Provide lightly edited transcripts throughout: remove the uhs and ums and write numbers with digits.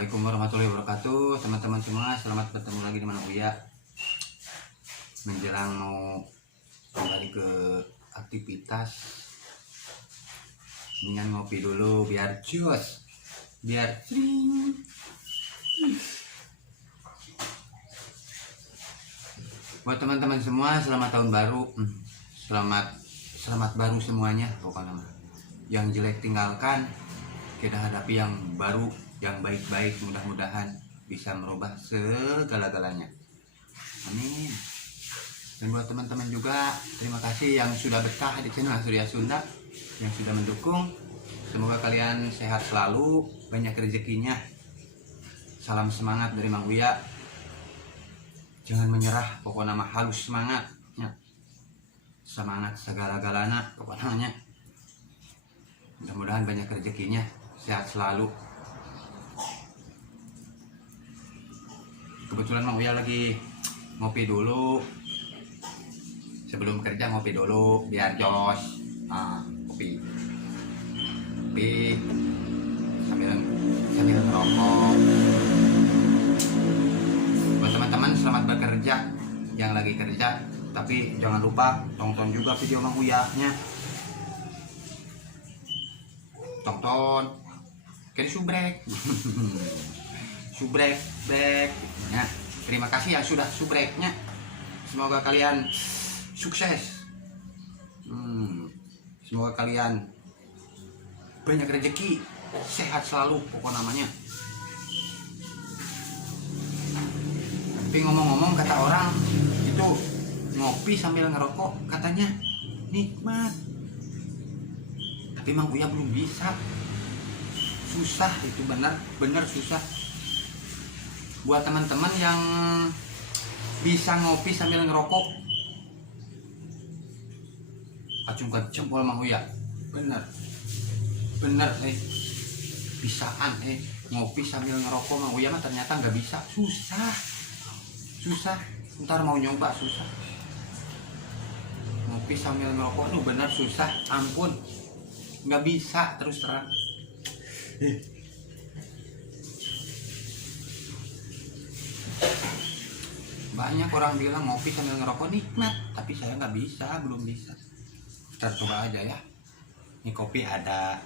Assalamualaikum warahmatullahi wabarakatuh, teman-teman semua. Selamat bertemu lagi di mana Uya. Menjelang mau kembali ke aktivitas, mendingan ngopi dulu biar jos, biar cring. Buat teman-teman semua, selamat tahun baru. Selamat baru semuanya pokoknya. Yang jelek tinggalkan, kita hadapi yang baru, yang baik-baik. Mudah-mudahan bisa merubah segala-galanya. Amin. Dan buat teman-teman juga, terima kasih yang sudah betah di channel Surya Sunda, yang sudah mendukung. Semoga kalian sehat selalu, banyak rezekinya. Salam semangat dari Mang Uya. Jangan menyerah, pokoknya mah halus semangat. Semangat segala-galanya pokoknya. Mudah-mudahan banyak rezekinya, sehat selalu. Kebetulan Mang Uya lagi ngopi dulu. Sebelum kerja ngopi dulu biar jos. Kopi sambil ngerokok. Buat teman-teman, selamat bekerja yang lagi kerja, tapi jangan lupa tonton juga video Mang Uya nya. Tonton kiri subrek. Subrek ya. Terima kasih yang sudah subreknya. Semoga kalian sukses. Semoga kalian banyak rezeki, sehat selalu pokok namanya. Tapi ngomong-ngomong, kata orang itu ngopi sambil ngerokok katanya nikmat. Tapi Mang Uya belum bisa. Susah itu, benar susah. Buat teman-teman yang bisa ngopi sambil ngerokok, acungkan jempol Mang Uya. Bener bisaan ngopi sambil ngerokok Mang Uya mah ternyata nggak bisa. Susah ntar mau nyoba susah. Ngopi sambil ngerokok itu bener susah, ampun, nggak bisa terus terang. Banyak orang bilang ngopi sambil ngerokok nikmat, tapi saya nggak bisa, belum bisa. Ntar coba aja ya. Ini kopi ada,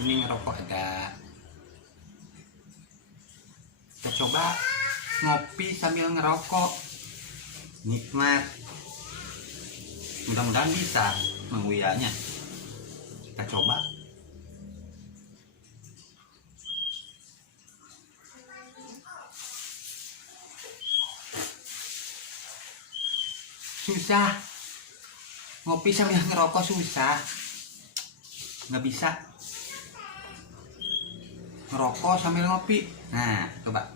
ini ngerokok ada. Kita coba ngopi sambil ngerokok, nikmat. Mudah-mudahan bisa Mang Uyanya. Kita coba. Susah ngopi sambil ngerokok, susah, nggak bisa ngerokok sambil ngopi. Nah coba.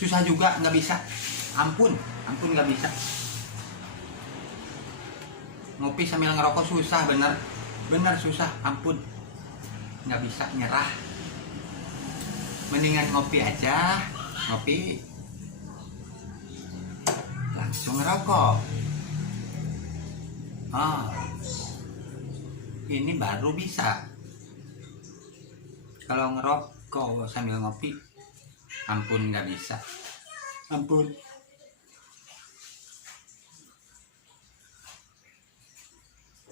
Susah juga, nggak bisa, ampun nggak bisa. Ngopi sambil ngerokok susah, bener susah, ampun, nggak bisa, nyerah. Mendingan ngopi aja, ngopi langsung ngerokok. Ini baru bisa. Kalau ngerokok sambil ngopi, ampun, nggak bisa, ampun.